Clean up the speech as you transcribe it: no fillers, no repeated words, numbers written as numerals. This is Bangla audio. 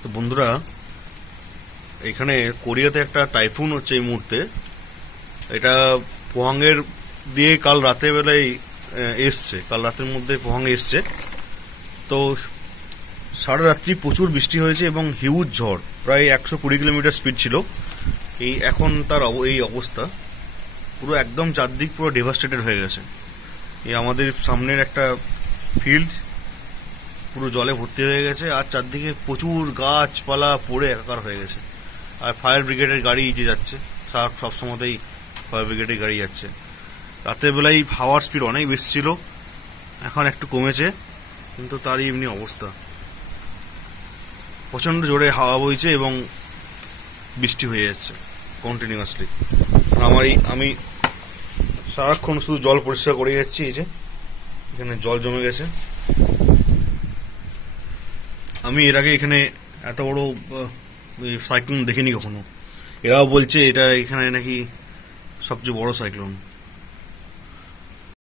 তো বন্ধুরা, এখানে কোরিয়াতে একটা টাইফুন হচ্ছে এই মুহূর্তে। এটা পোহাংয়ের দিয়ে কাল রাতের বেলায় এসছে, কাল রাতের মধ্যে পোহাংয়ে এসছে। তো সারা রাত্রি প্রচুর বৃষ্টি হয়েছে এবং হিউজ ঝড়, প্রায় 120 কিলোমিটার স্পিড ছিল। এখন তার এই অবস্থা, পুরো একদম চারদিক পুরো ডেভাস্টেটেড হয়ে গেছে। এই আমাদের সামনের একটা ফিল্ড পুরো জলে ভর্তি হয়ে গেছে, আর চারদিকে প্রচুর গাছপালা পড়ে একাকার হয়ে গেছে। আর ফায়ার ব্রিগেডের গাড়ি যে যাচ্ছে, সব সময়তেই ফায়ার ব্রিগেডের গাড়ি যাচ্ছে। রাতের বেলায় হাওয়ার স্পিড অনেক বেশি ছিল, এখন একটু কমেছে, কিন্তু তারই এমনি অবস্থা। প্রচন্ড জোরে হাওয়া বইছে এবং বৃষ্টি হয়ে যাচ্ছে কন্টিনিউয়াসলি। আমি সারাক্ষণ শুধু জল পরিষ্কার করে যাচ্ছি। এই যে এখানে জল জমে গেছে। আমি এর আগে এখানে এত বড় সাইক্লোন দেখিনি কখনো। এরাও বলছে এটা এখানে নাকি সবচেয়ে বড় সাইক্লোন।